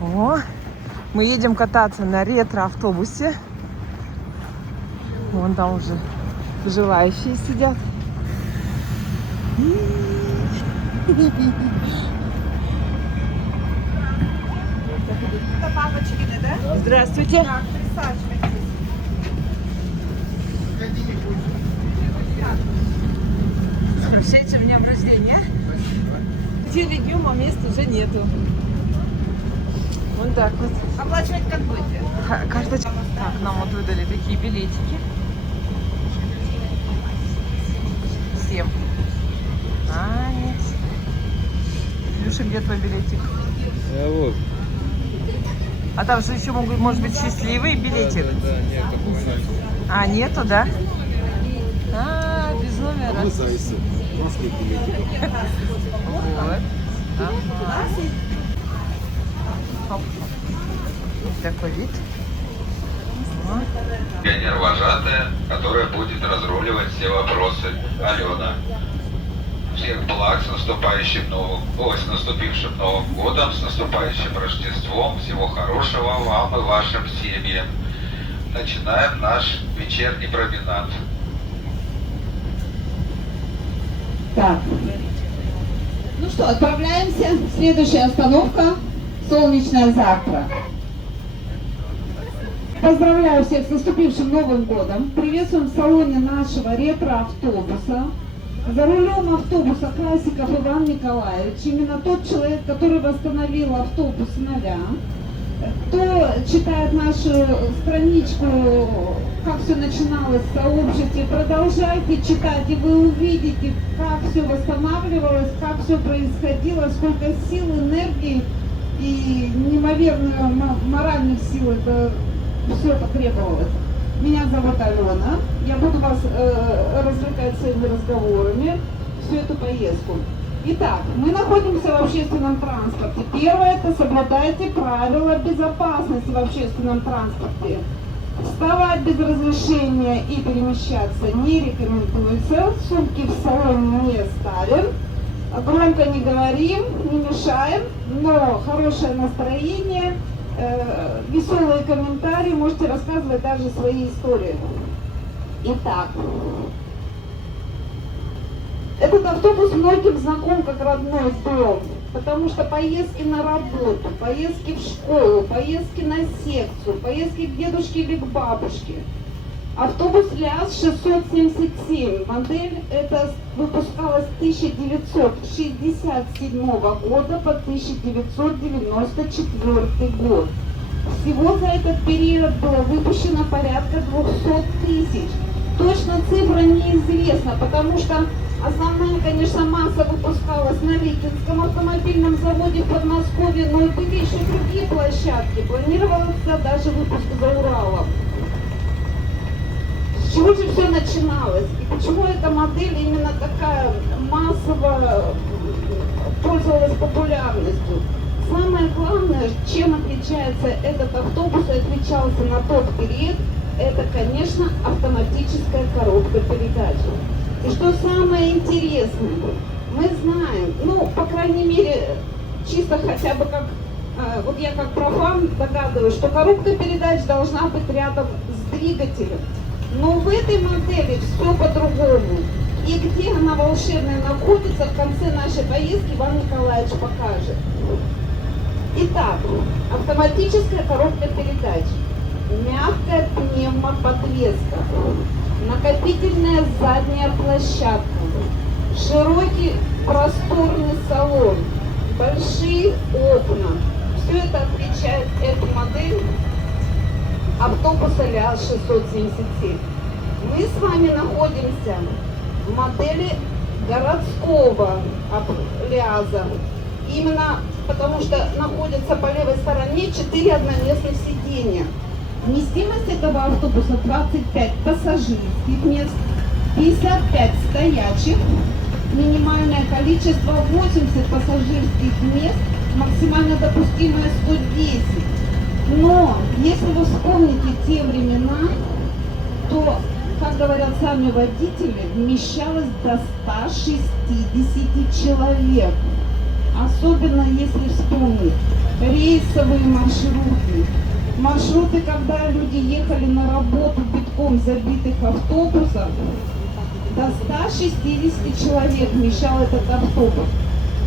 О, мы едем кататься на ретро-автобусе. Вон там уже желающие сидят. Это папочкины, да? Здравствуйте. Так, присаживайтесь. С днем рождения. Где идем, а места уже нету. Вот так вот. Оплачивать как будете? Карточка. Так, нам вот выдали такие билетики. Всем. А, нет. Илюша, где твой билетик? Вот. А там же еще могут, может быть, счастливый билетик? Да, нет такого нет. А, нету, да? А, без номера. Мы зайцы. Русских билетиков. Вот. Ага. Хоп. Вот такой вид. Ага. Пионер-вожатая, которая будет разруливать все вопросы. Алена. Всех благ с наступающим с наступившим Новым годом, с наступающим Рождеством. Всего хорошего вам и вашим семьям. Начинаем наш вечерний променад. Так. Ну что, отправляемся. Следующая остановка – Солнечное завтра. Поздравляю всех с наступившим Новым годом. Приветствуем в салоне нашего ретро-автобуса. За рулем автобуса классиков Иван Николаевич. Именно тот человек, который восстановил автобус с нуля. Кто читает нашу страничку, как все начиналось в сообществе, продолжайте читать, и вы увидите, как все восстанавливалось, как все происходило, сколько сил, энергии и неимоверных моральных сил это все потребовалось. Меня зовут Алена, я буду вас развлекать своими разговорами всю эту поездку. Итак, мы находимся в общественном транспорте. Первое – это соблюдайте правила безопасности в общественном транспорте. Вставать без разрешения и перемещаться не рекомендуется. Сумки в салон не ставим. Громко не говорим, не мешаем, но хорошее настроение, веселые комментарии, можете рассказывать даже свои истории. Итак, этот автобус многим знаком как родной дом, потому что поездки на работу, поездки в школу, поездки на секцию, поездки к дедушке или к бабушке. Автобус ЛиАЗ-677, модель эта выпускалась с 1967 года по 1994 год. Всего за этот период было выпущено порядка 200 тысяч. Точно цифра неизвестна, потому что основная, конечно, масса выпускалась на Ликинском автомобильном заводе в Подмосковье, но и были еще другие площадки. Планировался даже выпуск за Уралом. С чего же все начиналось? И почему эта модель именно такая массово пользовалась популярностью? Самое главное, чем отличается этот автобус и отличался на тот период, это, конечно, автоматическая коробка передач. И что самое интересное, мы знаем, ну, по крайней мере, чисто хотя бы как, вот я как профан догадываюсь, что коробка передач должна быть рядом с двигателем. Но в этой модели все по-другому. И где она волшебная находится, в конце нашей поездки Иван Николаевич покажет. Итак, автоматическая коробка передач, мягкая пневмоподвеска, накопительная задняя площадка, широкий просторный салон, большие окна. Все это отличает эту модель автобуса ЛиАЗ-677. Мы с вами находимся в модели городского ЛиАЗа. Именно потому что находится по левой стороне 4 одноместных сиденья. Вместимость этого автобуса 25 пассажирских мест, 55 стоячих, минимальное количество 80 пассажирских мест, максимально допустимое 110. Но если вы вспомните те времена, то, как говорят сами водители, вмещалось до 160 человек. Особенно если вспомнить рейсовые маршруты. Маршруты, когда люди ехали на работу в битком забитых автобусах, до 160 человек вмещал этот автобус.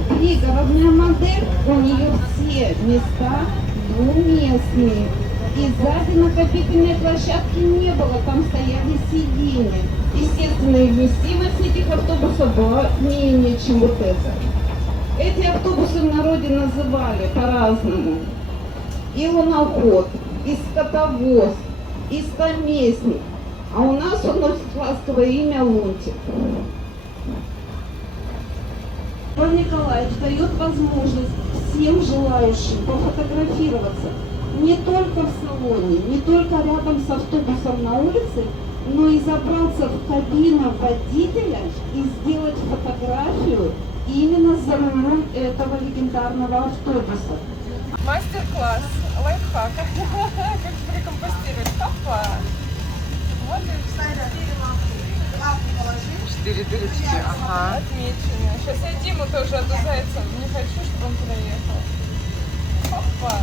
Пригородная модель, у нее все места двухместные. И сзади накопительной площадки не было, там стояли сиденья. Естественно, и вместимость этих автобусов была менее, чем вот это. Эти автобусы в народе называли по-разному. И луноход, и скотовоз, и стаместник. А у нас он носит ласковое имя Лунтик. Иван Николаевич дает возможность всем желающим пофотографироваться не только в салоне, не только рядом с автобусом на улице, но и забраться в кабину водителя и сделать фотографию именно за рулем этого легендарного автобуса. Мастер-класс, лайфхак. Как прикомпостировать. Опа. Вот и все. 4 дырочки, ага. Отмечено. Сейчас я Диму тоже от зайца. Не хочу, чтобы он проехал. Опа.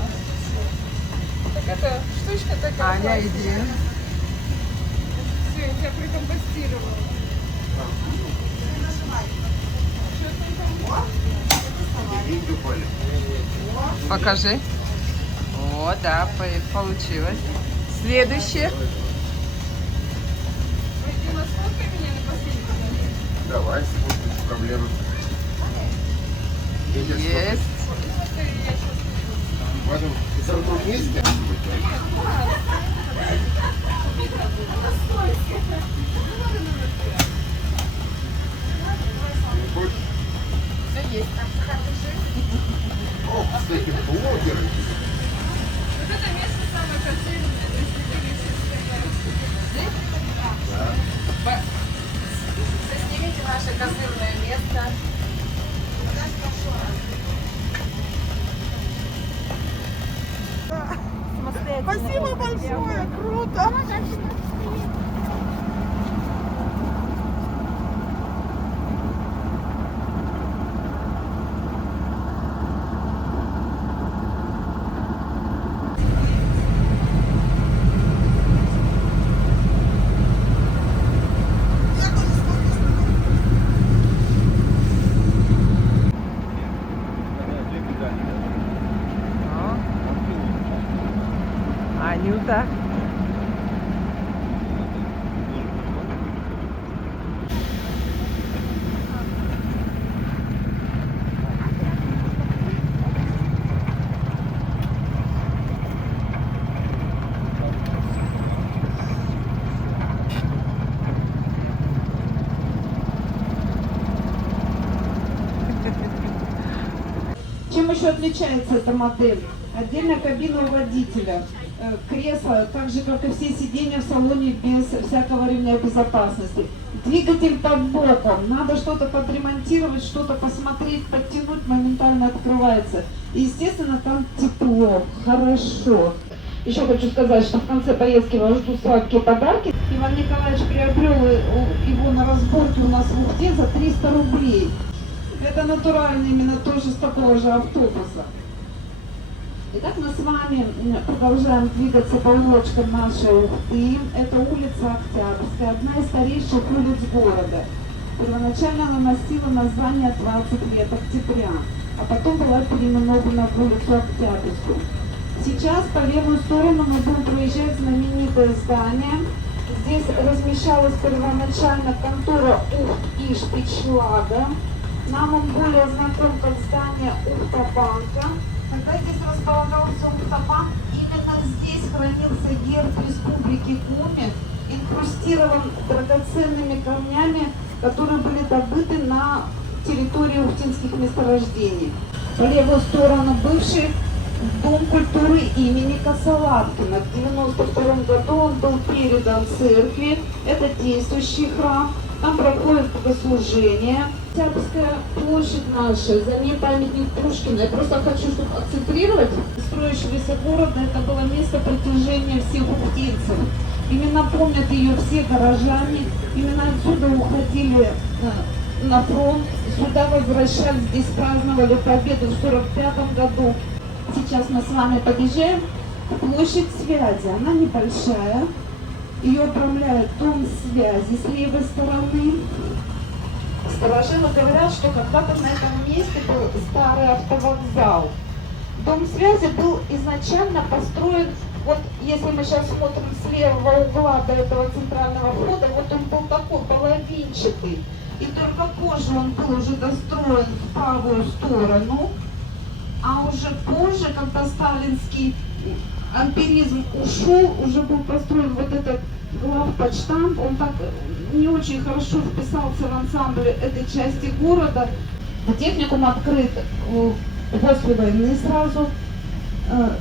Так это штучка такая. Аня, иди. Все, я тебя прикомпостировала. Покажи. О, да, получилось. Следующее. Давай, проблемы. Есть. В этом другом месте? Все есть. О, кстати, блогеры. Вот это место самое красивое, где заснимите наше козырное место. Спасибо большое, круто. Анюта. Чем еще отличается эта модель? Отдельная кабина у водителя, кресло, так же как и все сиденья в салоне без всякого ремня безопасности. Двигатель под боком, надо что-то подремонтировать, что-то посмотреть, подтянуть, моментально открывается. И, естественно, там тепло, хорошо. Еще хочу сказать, что в конце поездки вас ждут сладкие подарки. Иван Николаевич приобрел его на разборке у нас в Ухте за 300 рублей. Это натурально именно тоже с такого же автобуса. Итак, мы с вами продолжаем двигаться по улочкам нашей Ухты. Это улица Октябрьская, одна из старейших улиц города. Первоначально она носила название 20 лет октября, а потом была переименована в улицу Октябрьскую. Сейчас по левую сторону мы будем проезжать знаменитое здание. Здесь размещалась первоначально контора Ухт-Иш-Печлага. Нам он более знаком как здание Ухта-банка. Когда здесь располагался Ухта-банк, именно здесь хранился герб Республики Коми, инкрустирован драгоценными камнями, которые были добыты на территории ухтинских месторождений. По левую сторону бывший Дом культуры имени Косолапкина. В 1992 году он был передан церкви. Это действующий храм. Там проходит богослужение. Октябрьская площадь наша, за ней памятник Пушкина. Я просто хочу, чтобы акцентрировать строящегося города. Это было место притяжения всех ухтинцев. Именно помнят ее все горожане. Именно отсюда уходили на фронт. Сюда возвращались, здесь праздновали победу в 1945 году. Сейчас мы с вами подъезжаем. Площадь связи, она небольшая. Ее управляет дом связи с левой стороны. Старожилы говорят, что когда-то на этом месте был старый автовокзал. Дом связи был изначально построен, вот если мы сейчас смотрим с левого угла до этого центрального входа, вот он был такой половинчатый. И только позже он был уже достроен в правую сторону. А уже позже, когда сталинский ампиризм ушел, уже был построен вот этот главпочтамт, он так не очень хорошо вписался в ансамбль этой части города. Техникум открыт после войны сразу.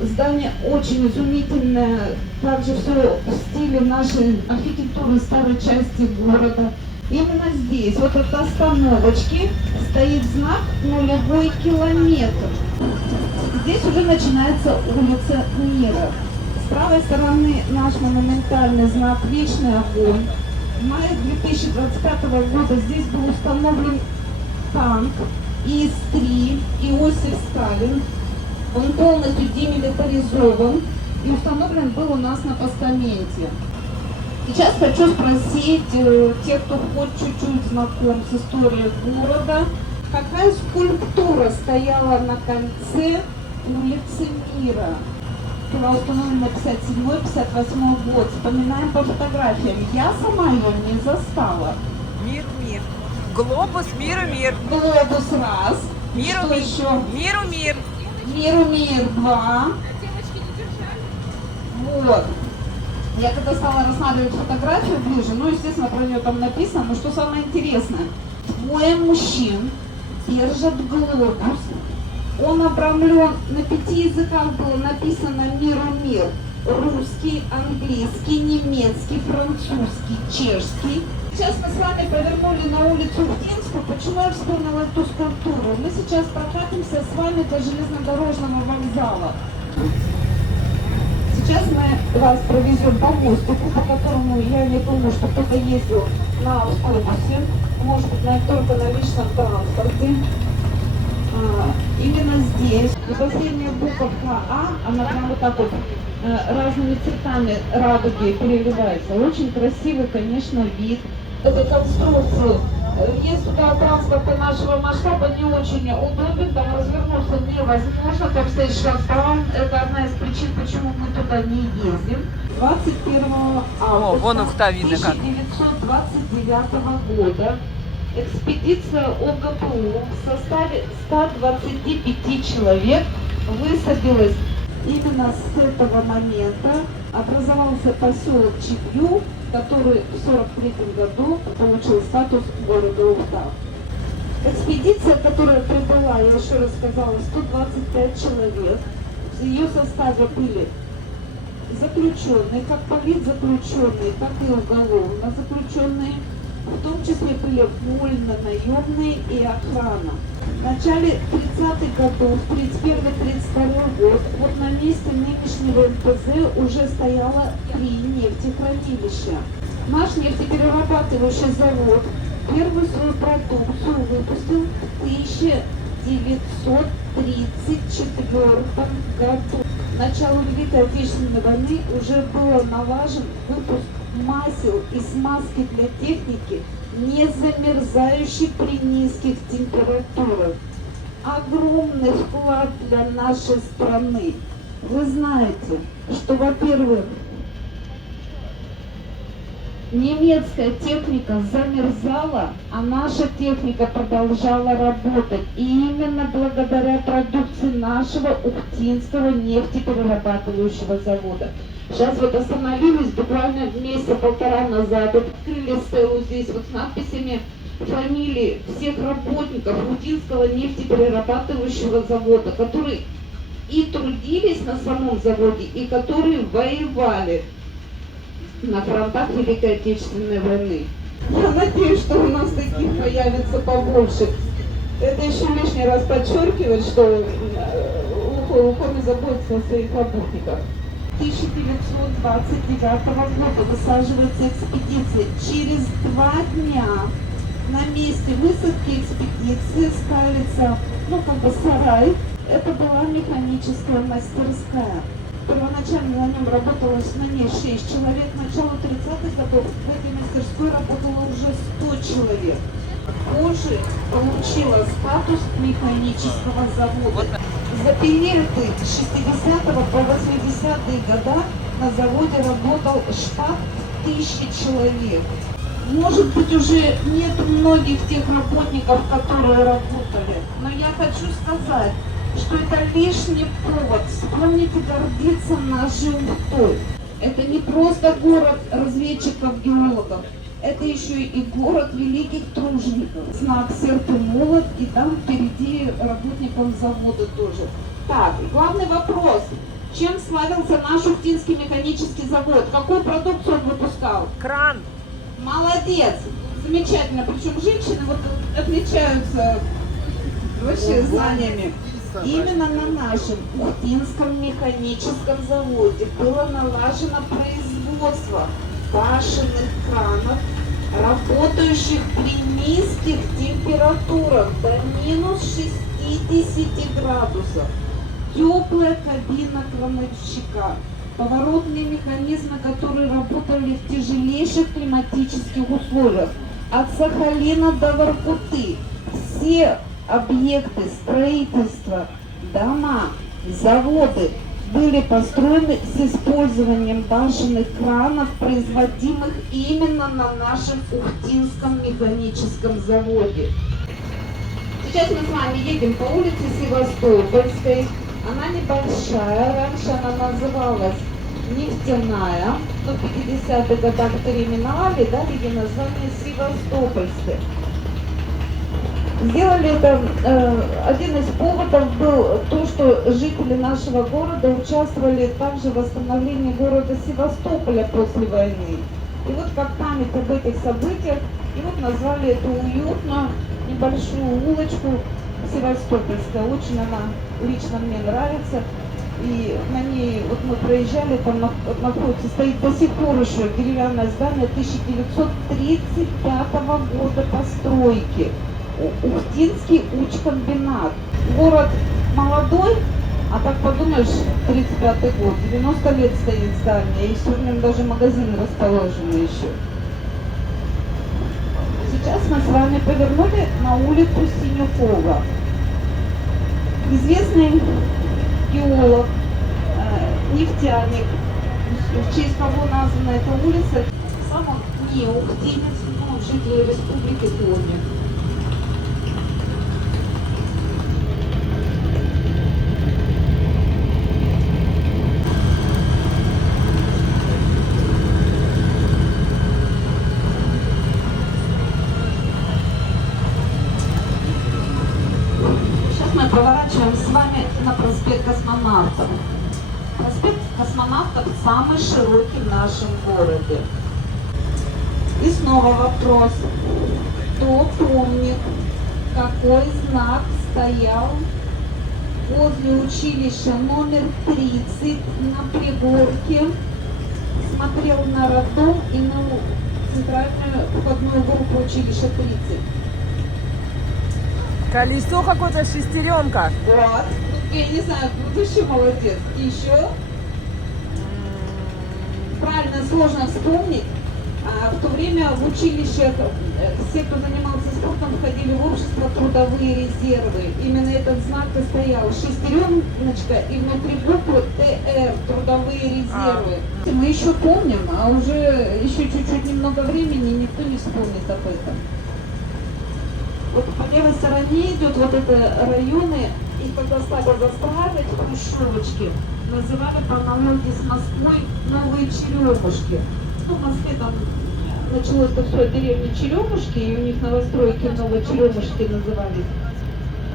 Здание очень изумительное, также все в стиле нашей архитектуры старой части города. Именно здесь, вот от остановочки, стоит знак «Нулевой километр». Здесь уже начинается улица Мира. С правой стороны наш монументальный знак «Вечный огонь». В мае 2025 года здесь был установлен танк ИС-3 Иосиф Сталин. Он полностью демилитаризован и установлен был у нас на постаменте. Сейчас хочу спросить тех, кто хоть чуть-чуть знаком с историей города, какая скульптура стояла на конце улицы Мира? Была установлена 57-58 год. Вспоминаем по фотографиям. Я сама ее не застала. Мир, мир. Глобус, миру, мир. Глобус раз. Миру, Что мир. еще? Миру, мир. Миру, мир два. Вот. Я когда стала рассматривать фотографию ближе, ну, естественно, про нее там написано, но что самое интересное, двое мужчин держат глобус, он обрамлен, на 5 языках было написано «Миру, мир», русский, английский, немецкий, французский, чешский. Сейчас мы с вами повернули на улицу Вдинскую. Почему я вспомнила эту скульптуру? Мы сейчас прокатимся с вами до железнодорожного вокзала. Сейчас мы вас провезем по мостику, по которому я не думаю, что кто-то ездил на автобусе, может быть, только на личном транспорте. Именно здесь, и последняя буковка А, она прям вот так вот разными цветами радуги переливается. Очень красивый, конечно, вид этой конструкции. Есть туда транспорта нашего масштаба не очень удобен, там развернуться невозможно, там стоит шлагбаум. Это одна из причин, почему мы туда не ездим. 21 августа вон Ухта видно как. 1929 года экспедиция ОГПУ в составе 125 человек высадилась. Именно с этого момента образовался поселок Чебью, который в 1943 году получил статус города Ухта. Экспедиция, которая прибыла, я еще раз сказала, 125 человек. В ее составе были заключенные, как политзаключенные, так и уголовно заключенные. В том числе были вольно-наемные и охрана. В начале 30-х годов, 31-32 год, вот на месте нынешнего НПЗ уже стояло 3 нефтехранилища. Наш нефтеперерабатывающий завод первую свою продукцию выпустил в 1934 году. К началу Великой Отечественной войны уже был налажен выпуск масел и смазки для техники, не замерзающей при низких температурах. Огромный вклад для нашей страны. Вы знаете, что, во-первых, немецкая техника замерзала, а наша техника продолжала работать. И именно благодаря продукции нашего Ухтинского нефтеперерабатывающего завода. Сейчас вот остановились буквально месяца-полтора назад, открыли стелу здесь вот с надписями фамилии всех работников Ухтинского нефтеперерабатывающего завода, которые и трудились на самом заводе, и которые воевали на фронтах Великой Отечественной войны. Я надеюсь, что у нас таких появится побольше. Это еще лишний раз подчеркивает, что Лукойл не заботится о своих работниках. 1929 года высаживается экспедиция. Через 2 дня на месте высадки экспедиции ставится, сарай Это была механическая мастерская. Первоначально на нем работало на ней 6 человек. К началу 30-х годов в этой мастерской работало уже 100 человек. Позже получила статус механического завода. За периоды с 60 по 80-е годы на заводе работал штат 1000 человек. Может быть, уже нет многих тех работников, которые работали, но я хочу сказать, что это лишний повод вспомнить и гордиться нашей Ухтой. Это не просто город разведчиков-геологов, это еще и город великих тружеников. Знак серп и молот, и там впереди работников завода тоже. Так, главный вопрос. Чем славился наш Ухтинский механический завод? Какую продукцию он выпускал? Кран. Молодец! Замечательно. Причем женщины вот отличаются вообще знаниями. Именно на нашем Ухтинском механическом заводе было налажено производство башенных кранов, работающих при низких температурах до минус 60 градусов. Теплая кабина крановщика, поворотные механизмы, которые работали в тяжелейших климатических условиях. От Сахалина до Воркуты все объекты строительства, дома, заводы были построены с использованием башенных кранов, производимых именно на нашем Ухтинском механическом заводе. Сейчас мы с вами едем по улице Севастопольской. Она небольшая, раньше она называлась Нефтяная, но в 50-х годах переименовали, дали ей название Севастопольская. Сделали это, один из поводов был то, что жители нашего города участвовали также в восстановлении города Севастополя после войны. И вот как память об этих событиях, и вот назвали эту уютную небольшую улочку Севастопольская. Очень она лично мне нравится. И на ней, вот мы проезжали, там находится, стоит до сих пор еще деревянное здание 1935 года постройки. Ухтинский учкомбинат. Город молодой, а так подумаешь, 35-й год, 90 лет стоит здание, и сегодня даже магазины расположены еще. Сейчас мы с вами повернули на улицу Синюкова. Известный геолог, нефтяник, в честь кого названа эта улица, сам он не ухтинец, но житель Республики Коми. Поворачиваем с вами на проспект Космонавтов. Проспект Космонавтов самый широкий в нашем городе. И снова вопрос. Кто помнит, какой знак стоял возле училища номер 30 на пригорке, смотрел на роддом и на центральную входную группу училища 30? Колесо какое-то, шестеренка. Вот. Я не знаю, ты вообще молодец. И еще? Правильно, сложно вспомнить. В то время в училищах все, кто занимался спортом, входили в общество трудовые резервы. Именно этот знак и стоял. Шестереночка и внутри буквы ТР, трудовые резервы. Мы еще помним, а уже еще чуть-чуть немного времени, никто не вспомнит об этом. Вот по левой стороне идет вот это районы, их когда стали застраивать хрущевочки, называли по аналогии с Москвой Новые Черемушки. Ну, в Москве там началось это все от деревни Черемушки, и у них новостройки Новые Черемушки назывались.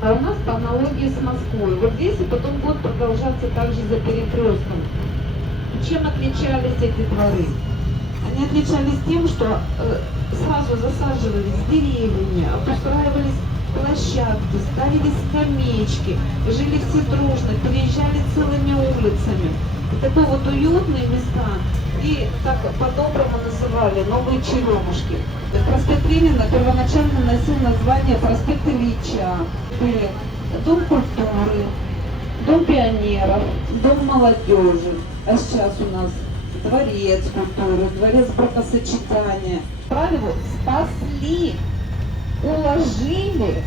А у нас по аналогии с Москвой. Вот здесь и потом будет продолжаться также за Перекрестным. Чем отличались эти дворы? Они отличались тем, что сразу засаживались деревьями, обустраивались площадки, ставили скамеечки, жили все дружно, переезжали целыми улицами. И такие вот уютные места, и так по-доброму называли Новые Черемушки. Проспект Ленина первоначально носил название проспект Ильича, были Дом культуры, Дом пионеров, дом молодежи. А сейчас у нас дворец культуры, дворец бракосочетания. Правильно, спасли, уложили,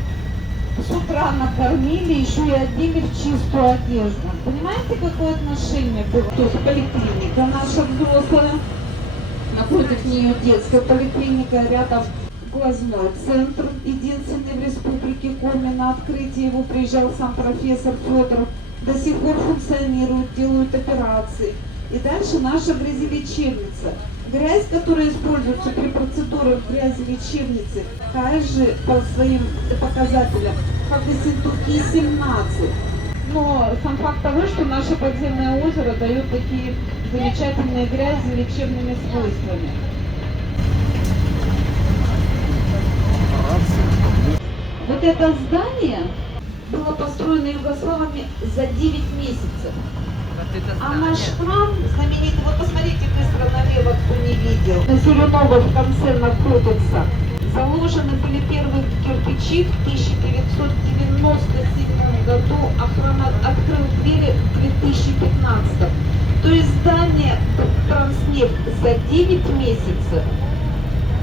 с утра накормили, еще и одели в чистую одежду. Понимаете, какое отношение было? То есть поликлиника наша взрослая, напротив нее детская поликлиника, рядом глазной центр, единственный в республике Коми. На открытие его приезжал сам профессор Федоров. До сих пор функционируют, делают операции. И дальше наша грязелечебница. Грязь, которая используется при процедурах в грязелечебнице, такая же по своим показателям, как и Синтуки-17. Но сам факт того, что наше подземное озеро дает такие замечательные грязи лечебными свойствами. Вот это здание было построено югославами за 9 месяцев. А наш храм знаменитый, вот посмотрите быстро налево, кто не видел. На Зеленого в конце находится. Заложены были первые кирпичи в 1997 году, а храм открыл двери в 2015. То есть здание Транснефть за 9 месяцев,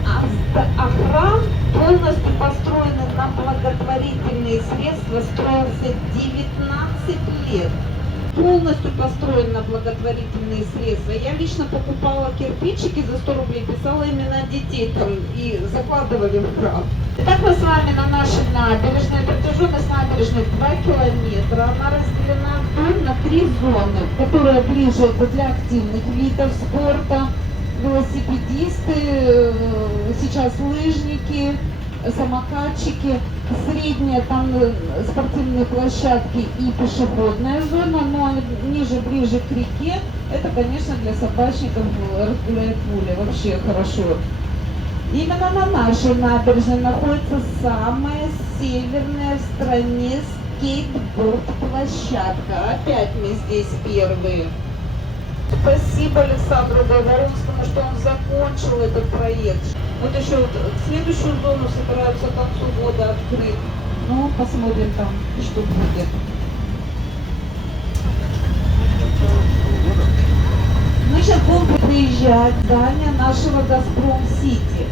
а храм полностью построенный на благотворительные средства строился 19 лет. Полностью построен на благотворительные средства. Я лично покупала кирпичики за 100 рублей, писала имена детей там и закладывали в храм. Итак, мы с вами на нашей набережной. Протяженность набережной 2 километра. Она разделена вдоль на 3 зоны, которые ближе для активных видов спорта. Велосипедисты, сейчас лыжники, самокатчики. Средняя там спортивные площадки и пешеходная зона, но ниже, ближе к реке, это, конечно, для собачников разгуляет пуля, вообще хорошо. Именно на нашей набережной находится самая северная в стране скейтборд-площадка. Опять мы здесь первые. Спасибо Александру Говоровскому, что он закончил этот проект. Вот еще вот следующую зону собираются к концу года открыть. Ну, посмотрим там, что будет. Мы сейчас будем приезжать в здание нашего Газпром-Сити.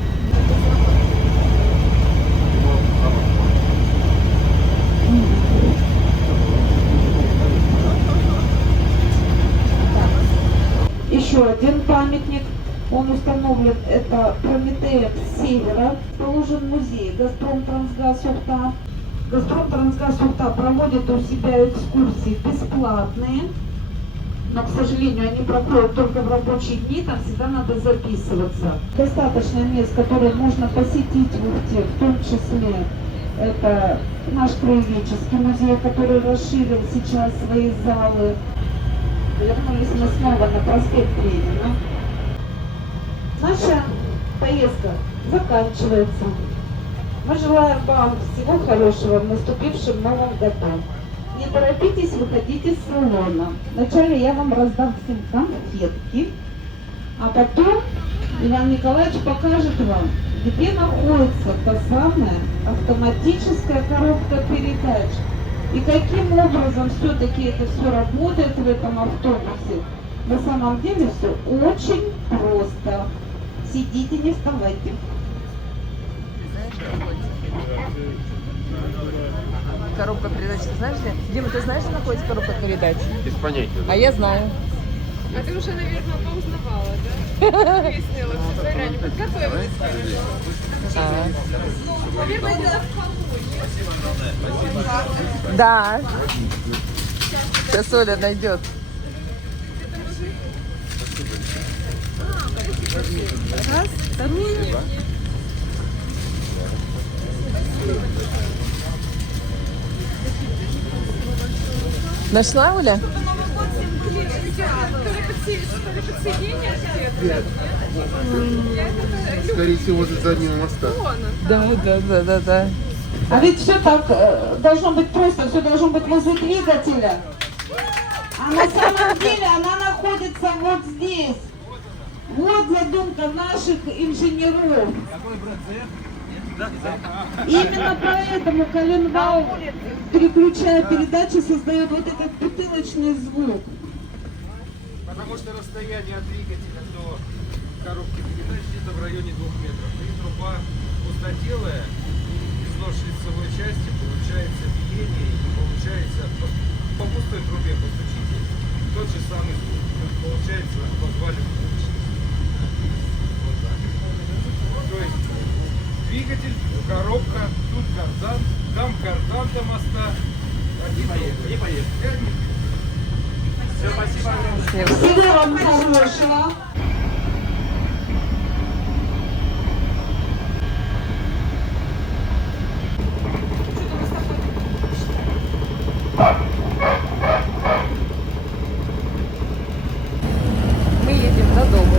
Еще один памятник. Он установлен, это Прометея с севера, положен музей Газпром-Трансгаз Ухта. Газпром-Трансгаз Ухта проводит у себя экскурсии бесплатные, но, к сожалению, они проходят только в рабочие дни, там всегда надо записываться. Достаточно мест, которые можно посетить в Ухте, в том числе это наш краеведческий музей, который расширил сейчас свои залы. Вернулись мы снова на проспект Ленина. Наша поездка заканчивается. Мы желаем вам всего хорошего в наступившем новом году. Не торопитесь, выходите из салона. Вначале я вам раздам всем конфетки, а потом Иван Николаевич покажет вам, где находится та самая автоматическая коробка передач. И каким образом все-таки это все работает в этом автобусе. На самом деле все очень просто. Сидите, не вставайте. Коробка передач, ты знаешь где? Дима, ты знаешь, где находится коробка передач? Без понятия. А я знаю. А ты уже, наверное, поузнавала, да? Выяснила все заранее, подготовилась, хорошо. Наверное, это Да. Сейчас Оля найдет. раз, второй. Нашла, Оля? Скорее всего, возле заднего моста. Да. А ведь все так должно быть просто, все должно быть возле двигателя. А на самом деле она находится вот здесь. Вот задумка наших инженеров. Какой бренд? Именно поэтому коленвал, переключая передачи, создает вот этот бутылочный звук. Потому что расстояние от двигателя до коробки передач где-то в районе 2 метров. И труба пустотелая, из шлицевой части получается биение, и получается по пустой трубе постучите, тот же самый звук. Получается позвали вот так. То есть двигатель, коробка, тут кардан, там кардан до моста. И поехали. Все, спасибо. Всего вам хорошего. Мы едем додому.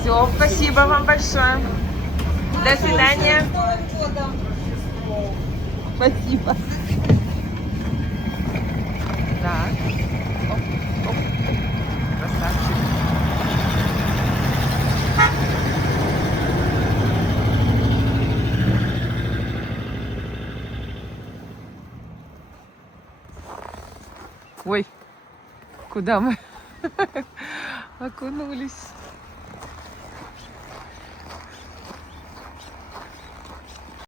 Все, спасибо вам большое. До свидания. Спасибо. Так. Оп, оп. Красавчик. Ой, куда мы окунулись?